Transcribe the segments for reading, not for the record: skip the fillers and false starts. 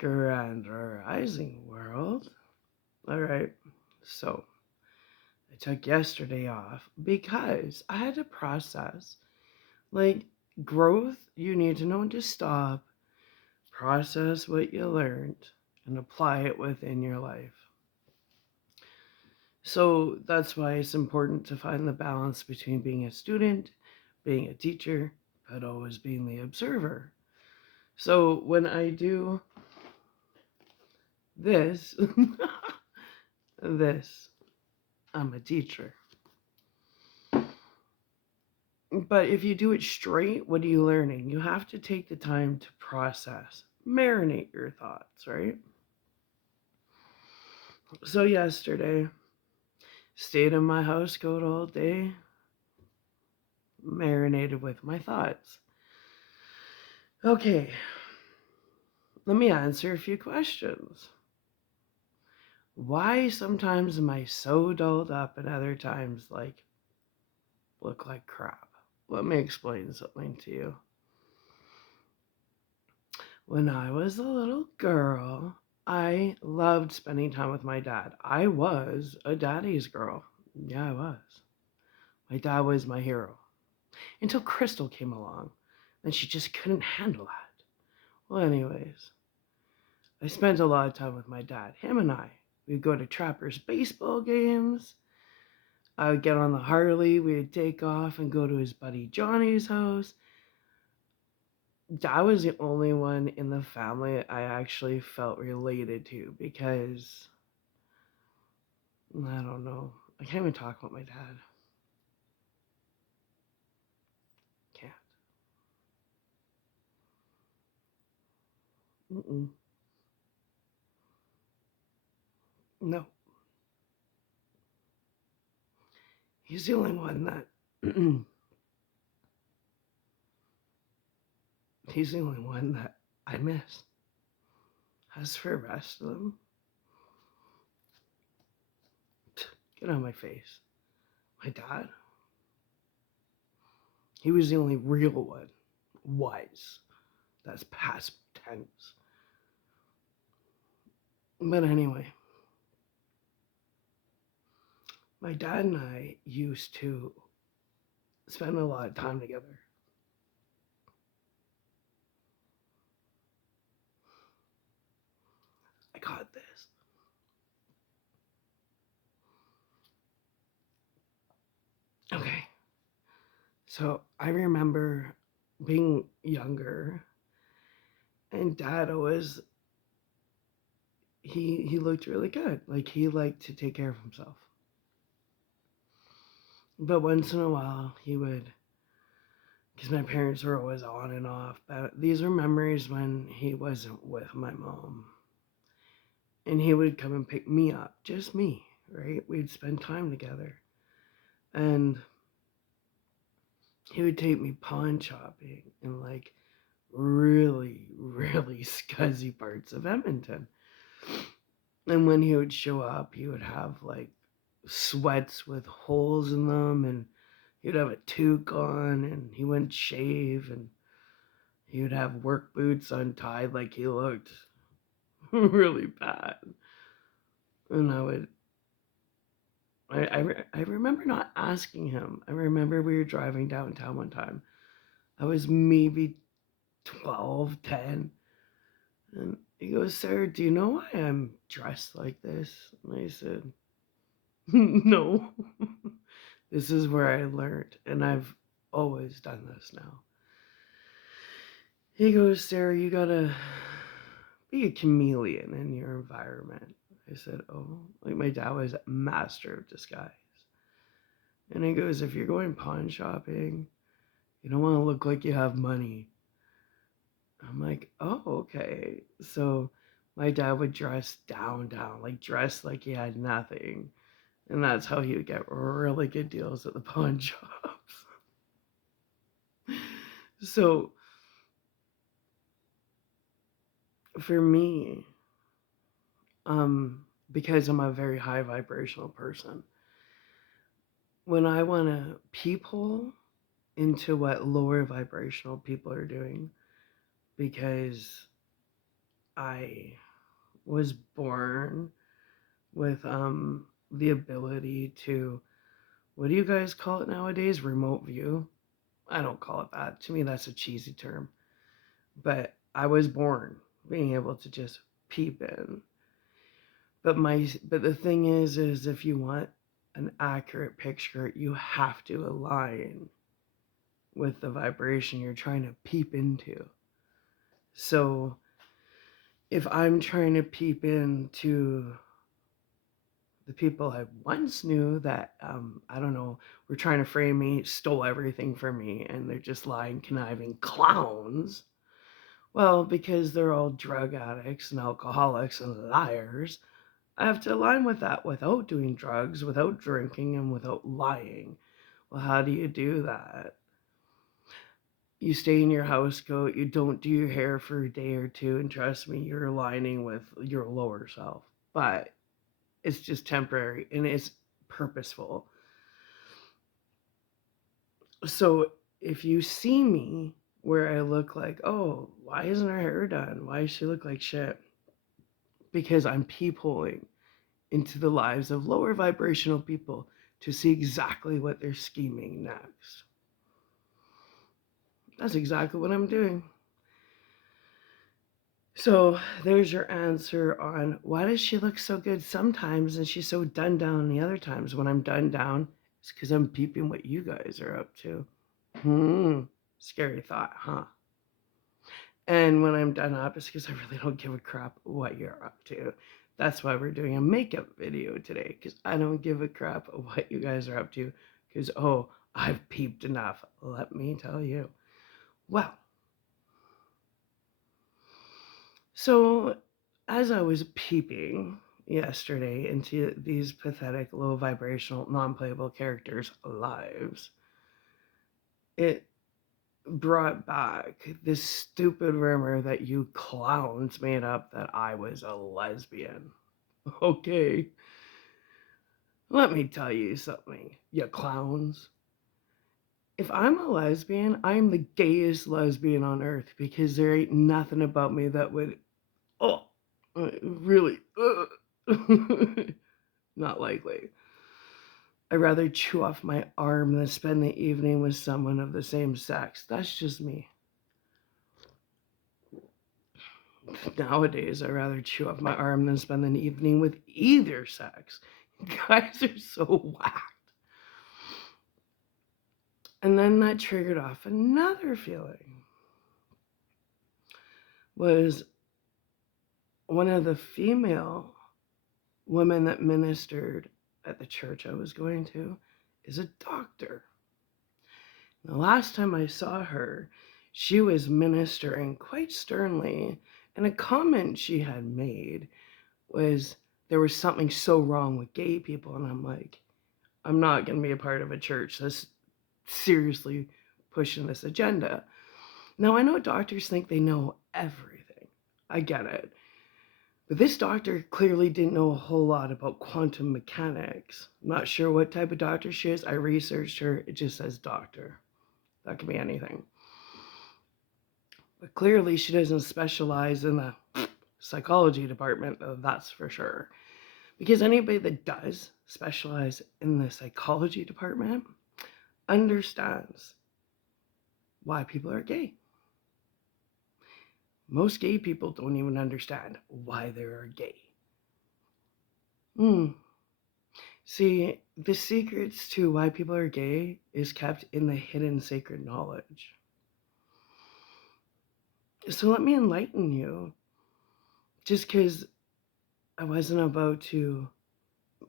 Grand Rising world. Alright, so I took yesterday off because I had to process. Like, growth, you need to know when to stop, process what you learned, and apply it within your life. So that's why it's important to find the balance between being a student, being a teacher, but always being the observer. So when I do this, this, I'm a teacher. But if you do it straight, what are you learning? You have to take the time to process, marinate your thoughts, right? So yesterday, stayed in my house coat all day, marinated with my thoughts. Okay, let me answer a few questions. Why sometimes am I so dulled up and other times look like crap? Let me explain something to you. When I was a little girl, I loved spending time with my dad. I was a daddy's girl. Yeah, I was. My dad was my hero. Until Crystal came along, and she just couldn't handle that. Well, anyways, I spent a lot of time with my dad. Him and I. We'd go to Trappers baseball games. I would get on the Harley. We'd take off and go to his buddy Johnny's house. Dad was the only one in the family I actually felt related to because I don't know. I can't even talk about my dad. Can't. Mm-mm. No. He's the only one that. He's the only one that I miss. As for the rest of them, get out of my face. My dad, he was the only real one. Was. That's past tense. But anyway, my dad and I used to spend a lot of time together. I got this. Okay. So I remember being younger and dad always he looked really good. Like he liked to take care of himself. But once in a while he would because my parents were always on and off. But these are memories when he wasn't with my mom. And he would come and pick me up, just me, right? We'd spend time together. And he would take me pawn shopping in like really, really scuzzy parts of Edmonton. And when he would show up, he would have like sweats with holes in them, and he'd have a toque on, and he wouldn't shave, and he would have work boots untied like he looked really bad. And I remember not asking him. I remember we were driving downtown one time. I was maybe 12, 10. And he goes, Sarah, do you know why I'm dressed like this? And I said, no. This is where I learned. And I've always done this now. He goes, Sarah, you gotta be a chameleon in your environment. I said, oh, like my dad was a master of disguise. And he goes, if you're going pawn shopping, you don't want to look like you have money. I'm like, oh, okay. So my dad would dress down, like dress like he had nothing. And that's how he would get really good deals at the pawn shops. So for me, because I'm a very high vibrational person, when I want to peephole into what lower vibrational people are doing, because I was born with the ability to, what do you guys call it nowadays? Remote view? I don't call it that. To me, that's a cheesy term. But I was born being able to just peep in. But the thing is if you want an accurate picture, you have to align with the vibration you're trying to peep into. So if I'm trying to peep into the people I once knew that, I don't know, were trying to frame me, stole everything from me, and they're just lying, conniving clowns. Well, because they're all drug addicts and alcoholics and liars, I have to align with that without doing drugs, without drinking, and without lying. Well, how do you do that? You stay in your house coat, you don't do your hair for a day or two, and trust me, you're aligning with your lower self. But it's just temporary and it's purposeful. So if you see me where I look like, oh, why isn't her hair done? Why does she look like shit? Because I'm peepholing into the lives of lower vibrational people to see exactly what they're scheming next. That's exactly what I'm doing. So there's your answer on why does she look so good sometimes and she's so done down the other times. When I'm done down, it's because I'm peeping what you guys are up to. Scary thought, huh? And when I'm done up, it's because I really don't give a crap what you're up to. That's why we're doing a makeup video today, because I don't give a crap what you guys are up to, because, oh, I've peeped enough, let me tell you. Well, so as I was peeping yesterday into these pathetic, low vibrational, non playable characters' lives, it brought back this stupid rumor that you clowns made up that I was a lesbian. Okay, let me tell you something, you clowns. If I'm a lesbian, I'm the gayest lesbian on earth because there ain't nothing about me that would, oh, really, not likely. I'd rather chew off my arm than spend the evening with someone of the same sex. That's just me. Nowadays, I'd rather chew off my arm than spend an evening with either sex. Guys are so whacked. And then that triggered off another feeling. Was one of the female women that ministered at the church I was going to is a doctor. The last time I saw her, she was ministering quite sternly, and a comment she had made was there was something so wrong with gay people, and I'm like, I'm not going to be a part of a church that's seriously pushing this agenda. Now, I know doctors think they know everything. I get it. But this doctor clearly didn't know a whole lot about quantum mechanics. I'm not sure what type of doctor she is. I researched her. It just says doctor. That could be anything. But clearly she doesn't specialize in the psychology department, that's for sure. Because anybody that does specialize in the psychology department understands why people are gay. Most gay people don't even understand why they are gay. See, the secrets to why people are gay is kept in the hidden sacred knowledge. So let me enlighten you. Just because I wasn't about to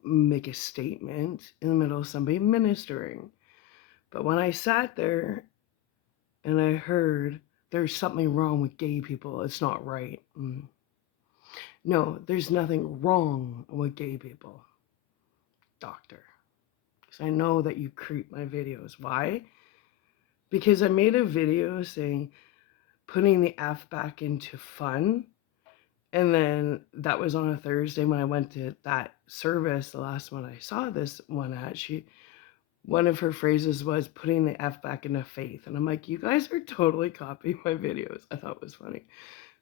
make a statement in the middle of somebody ministering. But when I sat there and I heard there's something wrong with gay people, it's not right. No, there's nothing wrong with gay people, doctor. Because I know that you creep my videos. Why? Because I made a video saying putting the F back into fun. And then that was on a Thursday when I went to that service, the last one I saw this one at. One of her phrases was putting the F back into faith. And I'm like, you guys are totally copying my videos. I thought it was funny.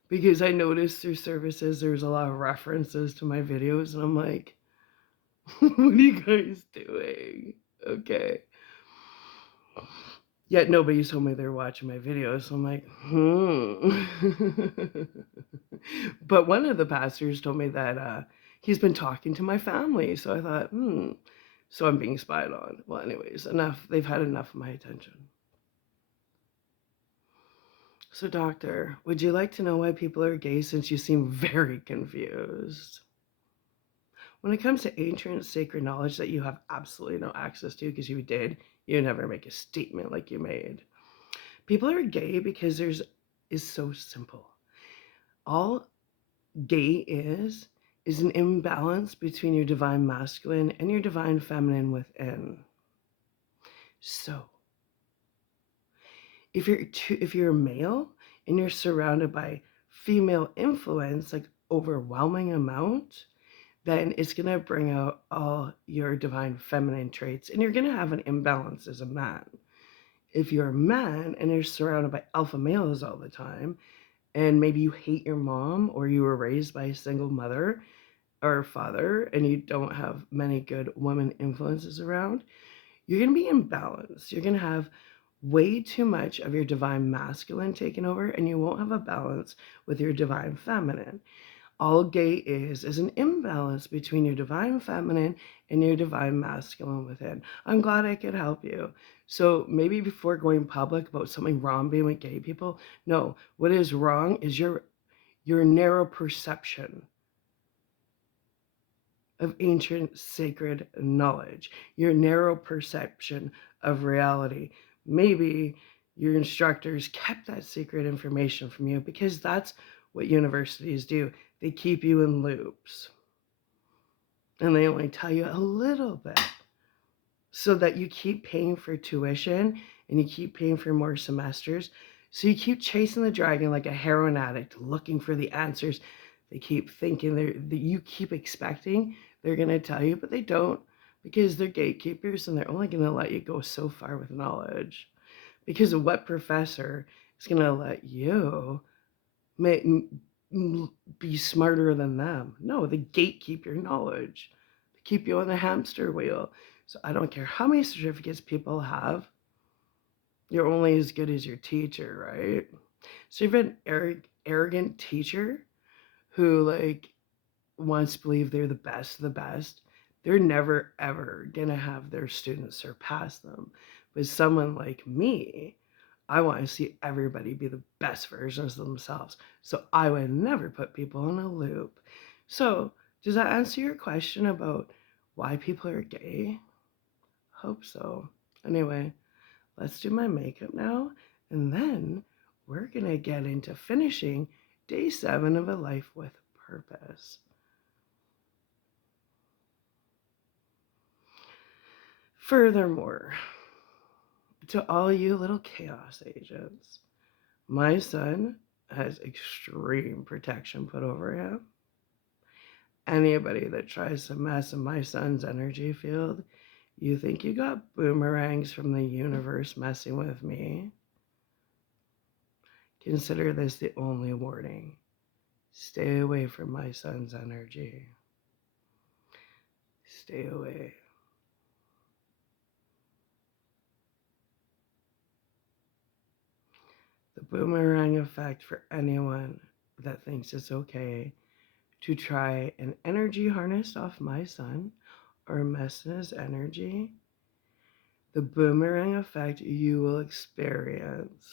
because I noticed through services there's a lot of references to my videos, and I'm like, what are you guys doing? Okay. Yet nobody told me they're watching my videos, so I'm like, But one of the pastors told me that he's been talking to my family, so I thought, so I'm being spied on. Well, anyways, enough. They've had enough of my attention. So, doctor, would you like to know why people are gay since you seem very confused? When it comes to ancient sacred knowledge that you have absolutely no access to because you did, you never make a statement like you made. People are gay because is so simple. All gay is an imbalance between your divine masculine and your divine feminine within. So, if you're a male and you're surrounded by female influence, like overwhelming amount, then it's going to bring out all your divine feminine traits and you're going to have an imbalance as a man. If you're a man and you're surrounded by alpha males all the time, and maybe you hate your mom or you were raised by a single mother or father and you don't have many good women influences around, you're going to be imbalanced. You're going to have way too much of your divine masculine taken over and you won't have a balance with your divine feminine. All gay is an imbalance between your divine feminine and your divine masculine within. I'm glad I could help you. So maybe before going public about something wrong being with gay people, no, what is wrong is your narrow perception of ancient sacred knowledge, your narrow perception of reality. Maybe your instructors kept that secret information from you because that's what universities do. They keep you in loops and they only tell you a little bit so that you keep paying for tuition and you keep paying for more semesters. So you keep chasing the dragon like a heroin addict looking for the answers. They keep thinking that you keep expecting they're going to tell you, but they don't because they're gatekeepers and they're only going to let you go so far with knowledge. Because what professor is going to let you be smarter than them? No, they gatekeep your knowledge. They keep you on the hamster wheel. So I don't care how many certificates people have, you're only as good as your teacher, right? So you've an arrogant teacher who wants to believe they're the best, they're never ever gonna have their students surpass them. But someone like me, I want to see everybody be the best versions of themselves. So I would never put people in a loop. So does that answer your question about why people are gay? Hope so. Anyway, let's do my makeup now, and then we're gonna get into finishing day 7 of a life with purpose. Furthermore, to all you little chaos agents, my son has extreme protection put over him. Anybody that tries to mess with my son's energy field, you think you got boomerangs from the universe messing with me? Consider this the only warning. Stay away from my son's energy. Stay away. The boomerang effect for anyone that thinks it's okay to try an energy harness off my son or mess in his energy, the boomerang effect you will experience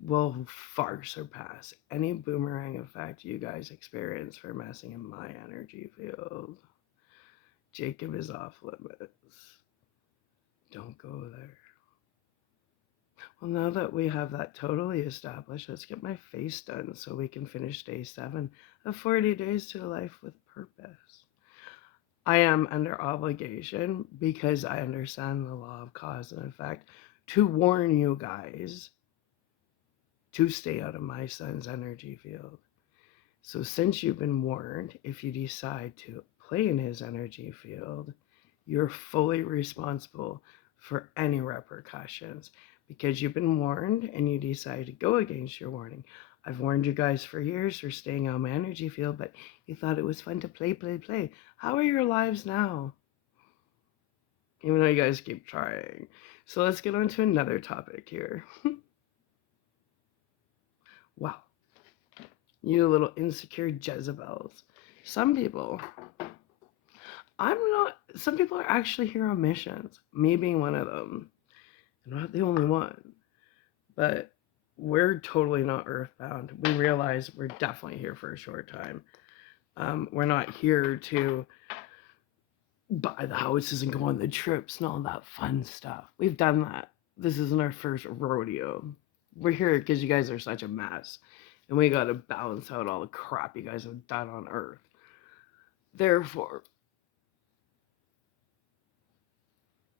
will far surpass any boomerang effect you guys experience for messing in my energy field. Jacob is off limits. Don't go there. Well, now that we have that totally established, let's get my face done so we can finish day 7 of 40 days to a life with purpose. I am under obligation because I understand the law of cause and effect to warn you guys to stay out of my son's energy field. So since you've been warned, if you decide to play in his energy field, you're fully responsible for any repercussions because you've been warned and you decide to go against your warning. I've warned you guys for years for staying on my energy field, but you thought it was fun to play, play, play. How are your lives now? Even though you guys keep trying. So let's get on to another topic here. Wow. You little insecure Jezebels. Some people some people are actually here on missions. Me being one of them. I'm not the only one. But we're totally not earthbound. We realize we're definitely here for a short time. We're not here to buy the houses and go on the trips and all that fun stuff. We've done that. This isn't our first rodeo. We're here because you guys are such a mess. And we got to balance out all the crap you guys have done on Earth. Therefore,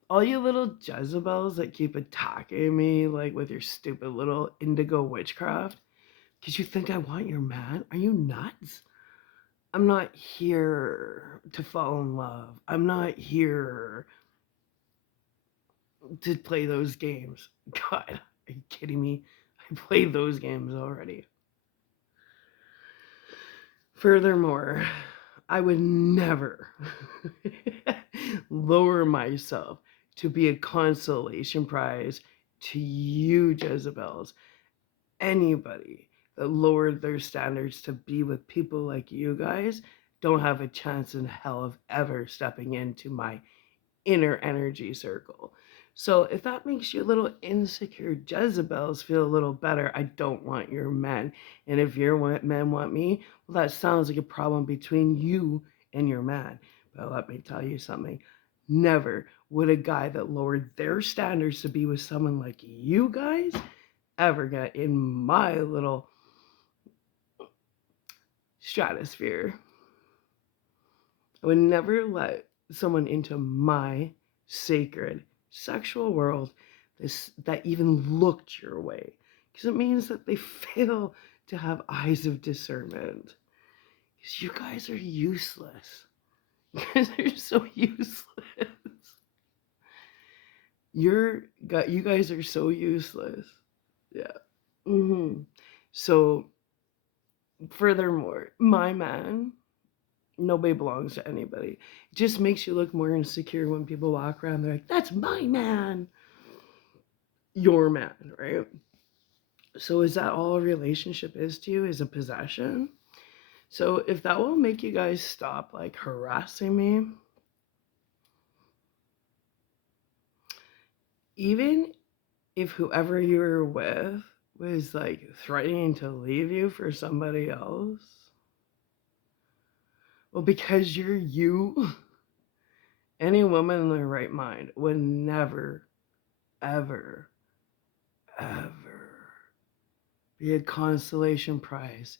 all you little Jezebels that keep attacking me, like with your stupid little indigo witchcraft, because you think I want your man? Are you nuts? I'm not here to fall in love. I'm not here to play those games. God, are you kidding me? I played those games already. Furthermore, I would never lower myself to be a consolation prize to you, Jezebels. Anybody that lowered their standards to be with people like you guys don't have a chance in hell of ever stepping into my inner energy circle. So if that makes you little insecure Jezebels feel a little better, I don't want your men. And if your men want me, well, that sounds like a problem between you and your man. But let me tell you something. Never would a guy that lowered their standards to be with someone like you guys ever get in my little stratosphere. I would never let someone into my sacred sexual world that even looked your way, because it means that they fail to have eyes of discernment. Because you guys are useless. You guys are so useless. You guys are so useless. Yeah. So, furthermore, my man, nobody belongs to anybody. It just makes you look more insecure when people walk around. They're like, that's my man. Your man, right? So is that all a relationship is to you? Is a possession? So if that will make you guys stop like harassing me, even if whoever you were with was like threatening to leave you for somebody else, well, because you're you, any woman in their right mind would never, ever, ever be a consolation prize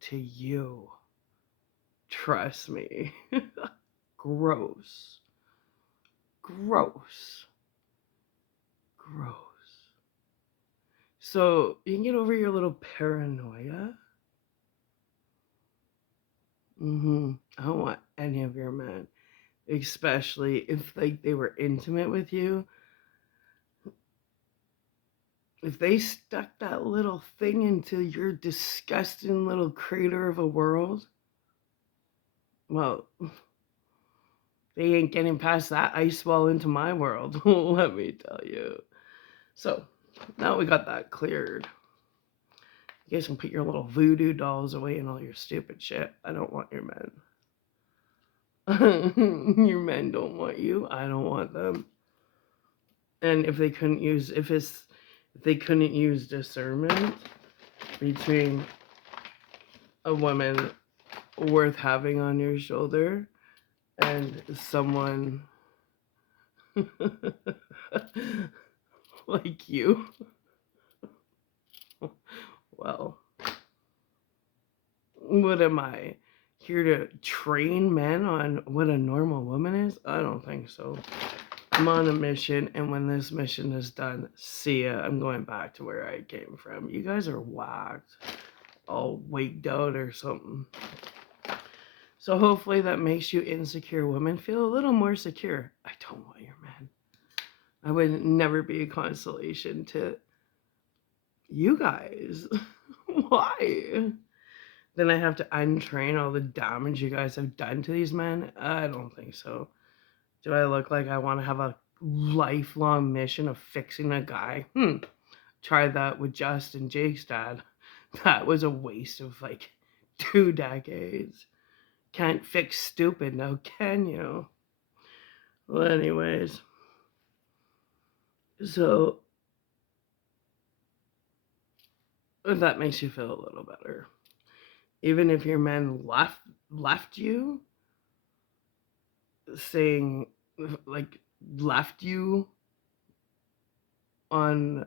to you. Trust me. Gross. Gross. Gross. So you can get over your little paranoia. I don't want any of your men, especially if like they were intimate with you. If they stuck that little thing into your disgusting little crater of a world, well, they ain't getting past that ice wall into my world, let me tell you. So, now we got that cleared. You guys can put your little voodoo dolls away and all your stupid shit. I don't want your men. Your men don't want you. I don't want them. And if they couldn't use discernment between a woman worth having on your shoulder and someone like you, well, what am I? Here to train men on what a normal woman is? I don't think so. I'm on a mission, and when this mission is done, see ya. I'm going back to where I came from. You guys are whacked, all wigged out or something. So hopefully that makes you insecure women feel a little more secure. I don't want your man. I would never be a consolation to you guys. Why? Then I have to untrain all the damage you guys have done to these men? I don't think so. Do I look like I want to have a lifelong mission of fixing a guy? Try that with Justin Jake's dad. That was a waste of like 2 decades. Can't fix stupid now, can you? Well, anyways, so that makes you feel a little better. Even if your men left you, saying like left you on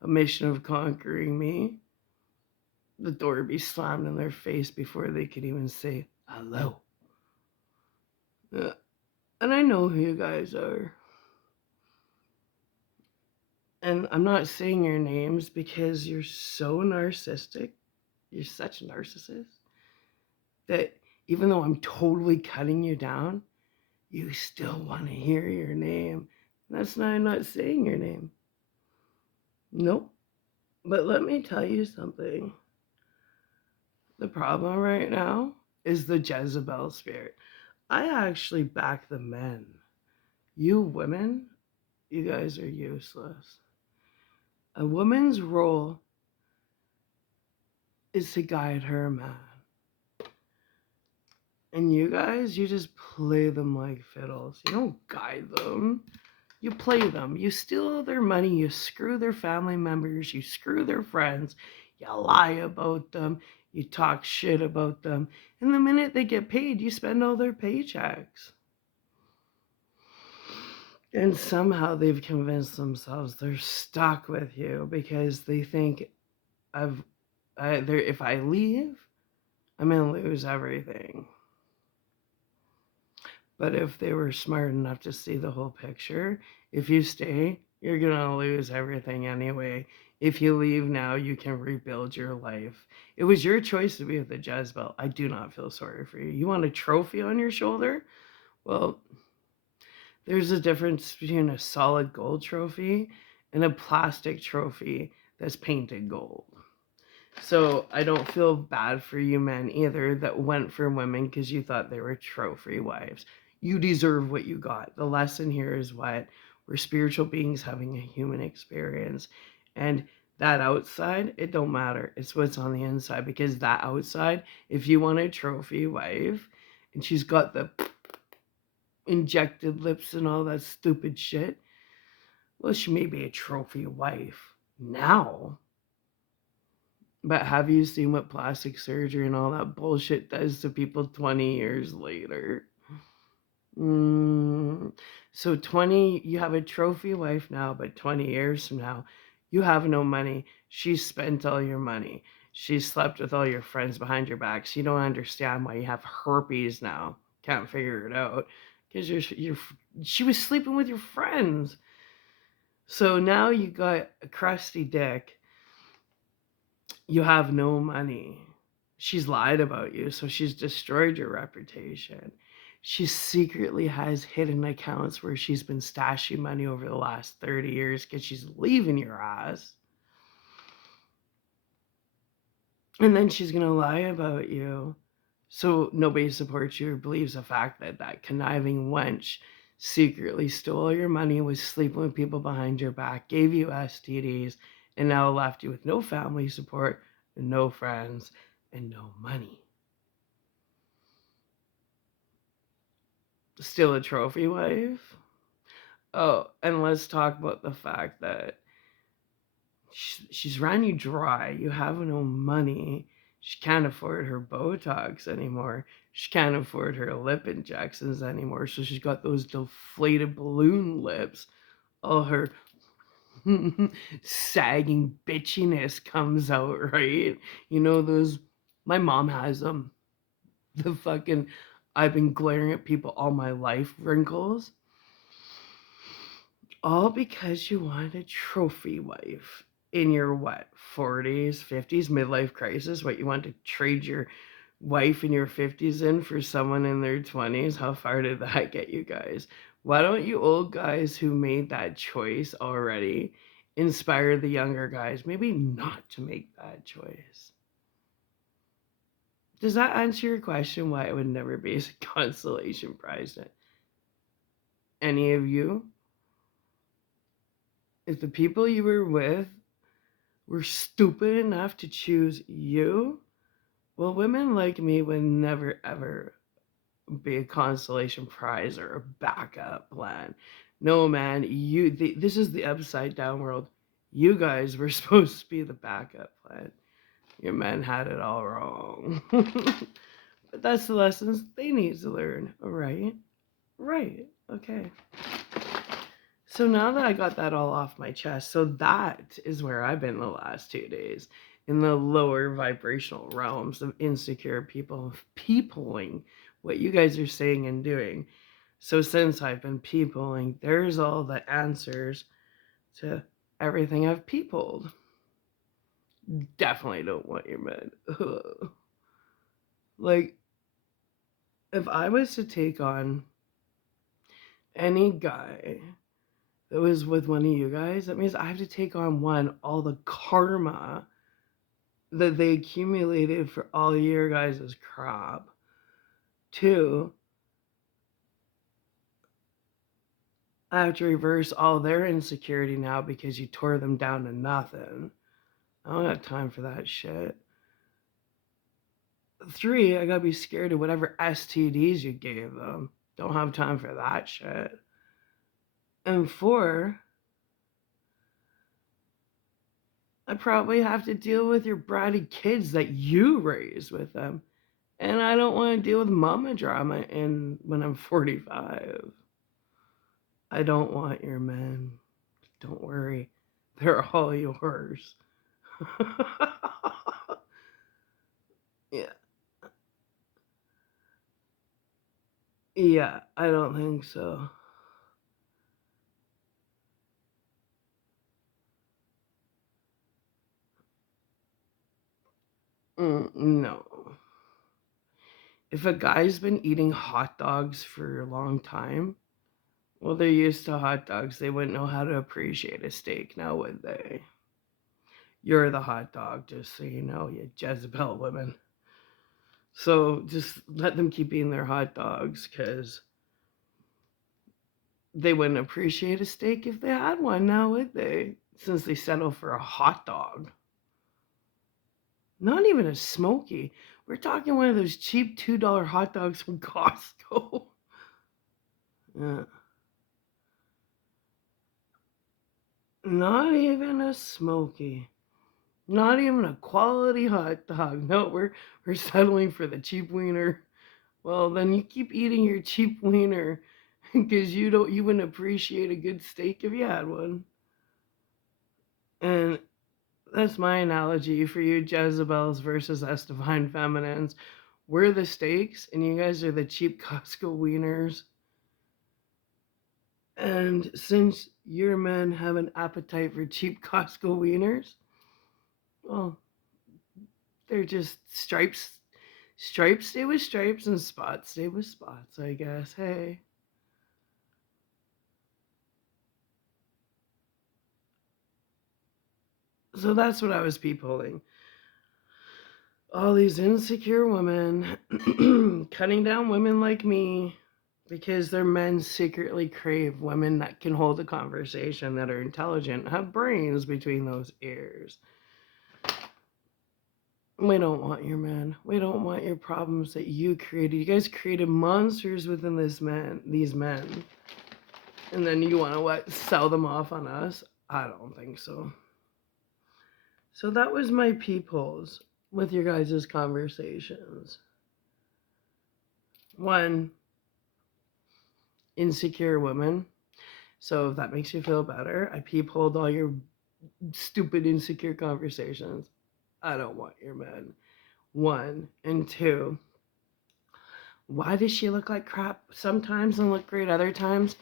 a mission of conquering me, the door would be slammed in their face before they could even say hello. And I know who you guys are. And I'm not saying your names because you're so narcissistic. You're such a narcissist that even though I'm totally cutting you down, you still want to hear your name. That's why I'm not saying your name. Nope. But let me tell you something. The problem right now is the Jezebel spirit. I actually back the men. You women, you guys are useless. A woman's role is to guide her man. And you guys, you just play them like fiddles. You don't guide them. You play them. You steal their money. You screw their family members. You screw their friends. You lie about them. You talk shit about them. And the minute they get paid, you spend all their paychecks. And somehow they've convinced themselves they're stuck with you because they think if I leave, I'm going to lose everything. But if they were smart enough to see the whole picture, if you stay, you're going to lose everything anyway. If you leave now, you can rebuild your life. It was your choice to be with the Jezebel. I do not feel sorry for you. You want a trophy on your shoulder? Well, there's a difference between a solid gold trophy and a plastic trophy that's painted gold. So I don't feel bad for you men either that went for women because you thought they were trophy wives. You deserve what you got. The lesson here is what? We're spiritual beings having a human experience. And that outside, it don't matter. It's what's on the inside, because that outside, if you want a trophy wife and she's got the injected lips and all that stupid shit, well, she may be a trophy wife now. But have you seen what plastic surgery and all that bullshit does to people 20 years later? So you have a trophy wife now, but 20 years from now, you have no money. She spent all your money. She slept with all your friends behind your backs. You don't understand why you have herpes now. Can't figure it out. Because she was sleeping with your friends. So now you got a crusty dick. You have no money. She's lied about you, so she's destroyed your reputation. She secretly has hidden accounts where she's been stashing money over the last 30 years because she's leaving your ass. And then she's going to lie about you. So nobody supports you or believes the fact that that conniving wench secretly stole your money, was sleeping with people behind your back, gave you STDs, and now left you with no family support, no friends, and no money. Still a trophy wife? Oh, and let's talk about the fact that she's ran you dry. You have no money. She can't afford her Botox anymore. She can't afford her lip injections anymore. So she's got those deflated balloon lips. All her sagging bitchiness comes out, right? You know those, my mom has them. The fucking, I've been glaring at people all my life wrinkles. All because you wanted a trophy wife in your what, 40s, 50s, midlife crisis? What, you want to trade your wife in your 50s in for someone in their 20s? How far did that get you guys? Why don't you old guys who made that choice already inspire the younger guys maybe not to make that choice? Does that answer your question why it would never be a consolation prize to any of you? If the people you were with were stupid enough to choose you, well, women like me would never ever be a consolation prize or a backup plan. No, man, this is the upside down world. You guys were supposed to be the backup plan. Your men had it all wrong. But that's the lessons they need to learn, all right? Right, okay. So now that I got that all off my chest, so that is where I've been the last 2 days, in the lower vibrational realms of insecure people, peopling what you guys are saying and doing. So since I've been peopling, there's all the answers to everything I've peopled. Definitely don't want your men. Like, if I was to take on any guy that was with one of you guys, that means I have to take on one, all the karma that they accumulated for all your guys' crap. Two, I have to reverse all their insecurity now because you tore them down to nothing. I don't have time for that shit. Three, I gotta be scared of whatever STDs you gave them. Don't have time for that shit. And four, I probably have to deal with your bratty kids that you raised with them. And I don't want to deal with mama drama when I'm 45. I don't want your men. Don't worry. They're all yours. Yeah. Yeah, I don't think so. No. If a guy's been eating hot dogs for a long time, well, they're used to hot dogs. They wouldn't know how to appreciate a steak now, would they? You're the hot dog, just so you know, you Jezebel women. So just let them keep eating their hot dogs, because they wouldn't appreciate a steak if they had one now, would they? Since they settle for a hot dog. Not even a smoky. We're talking one of those cheap $2 hot dogs from Costco. Yeah. Not even a smoky. Not even a quality hot dog. No, we're settling for the cheap wiener. Well, then you keep eating your cheap wiener because you wouldn't appreciate a good steak if you had one. And that's my analogy for you Jezebels versus us divine feminines. We're the steaks and you guys are the cheap Costco wieners. And since your men have an appetite for cheap Costco wieners, well, they're just stripes. Stripes stay with stripes and spots stay with spots, I guess. Hey. So that's what I was peepholing. All these insecure women cutting down women like me because their men secretly crave women that can hold a conversation, that are intelligent, have brains between those ears. We don't want your men. We don't want your problems that you created. You guys created monsters within these men. And then you want to what? Sell them off on us? I don't think so. So that was my peepholes with your guys' conversations. One, insecure women. So if that makes you feel better, I peepholed all your stupid insecure conversations. I don't want your men. One. And two, why does she look like crap sometimes and look great other times?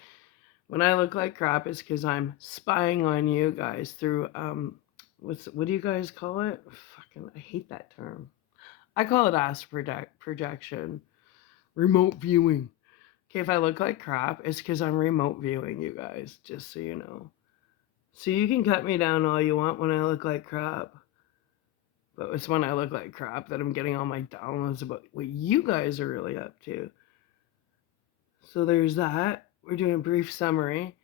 When I look like crap, it's because I'm spying on you guys through what do you guys call it? Fucking, I hate that term. I call it projection, remote viewing. Okay, if I look like crap, it's because I'm remote viewing you guys, just so you know. So you can cut me down all you want when I look like crap, But it's when I look like crap that I'm getting all my downloads about what you guys are really up to. So there's that. We're doing a brief summary.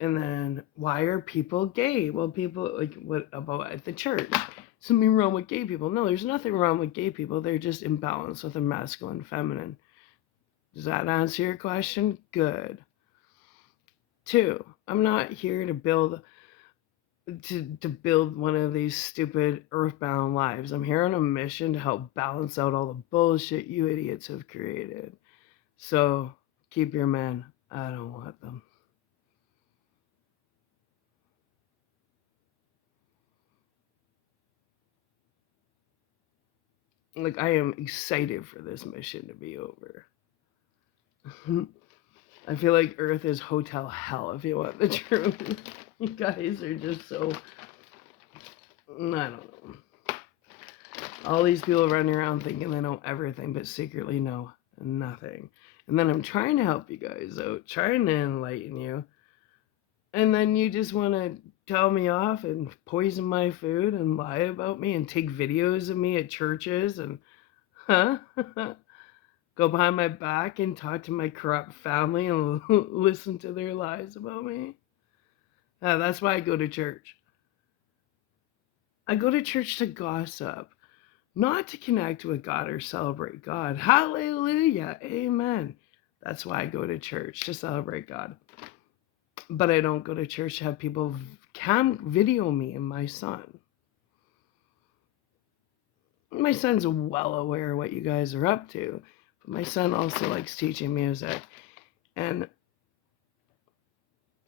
And then, why are people gay? Well, people, like, what about at the church? Something wrong with gay people? No, there's nothing wrong with gay people. They're just imbalanced with a masculine and feminine. Does that answer your question? Good. 2, I'm not here to build one of these stupid earthbound lives. I'm here on a mission to help balance out all the bullshit you idiots have created. So keep your men. I don't want them. Like, I am excited for this mission to be over. I feel like Earth is hotel hell, if you want the truth. You guys are just so, I don't know. All these people running around thinking they know everything, but secretly know nothing. And then I'm trying to help you guys out, trying to enlighten you. And then you just want to tell me off and poison my food and lie about me and take videos of me at churches and, huh? Go behind my back and talk to my corrupt family and listen to their lies about me. That's why I go to church. I go to church to gossip, not to connect with God or celebrate God. Hallelujah. Amen. That's why I go to church, to celebrate God. But I don't go to church to have people video me and my son. My son's well aware of what you guys are up to. But my son also likes teaching music. And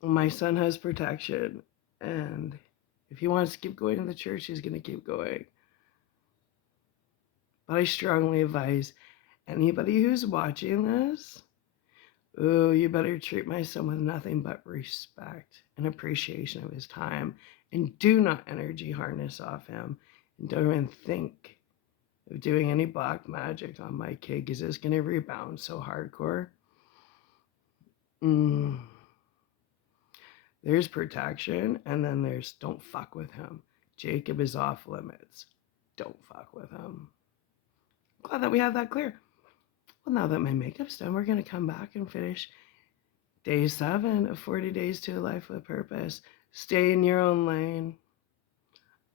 my son has protection. And if he wants to keep going to the church, he's going to keep going. But I strongly advise anybody who's watching this, you better treat my son with nothing but respect and appreciation of his time. And do not energy harness off him. And don't even think of doing any black magic on my kid, because it's going to rebound so hardcore. There's protection, and then there's don't fuck with him. Jacob is off limits. Don't fuck with him. Glad that we have that clear. Well, now that my makeup's done, we're going to come back and finish day 7 of 40 Days to a Life with Purpose. Stay in your own lane.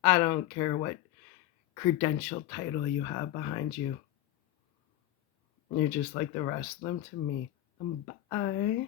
I don't care what credential title you have behind you. You're just like the rest of them to me. Bye.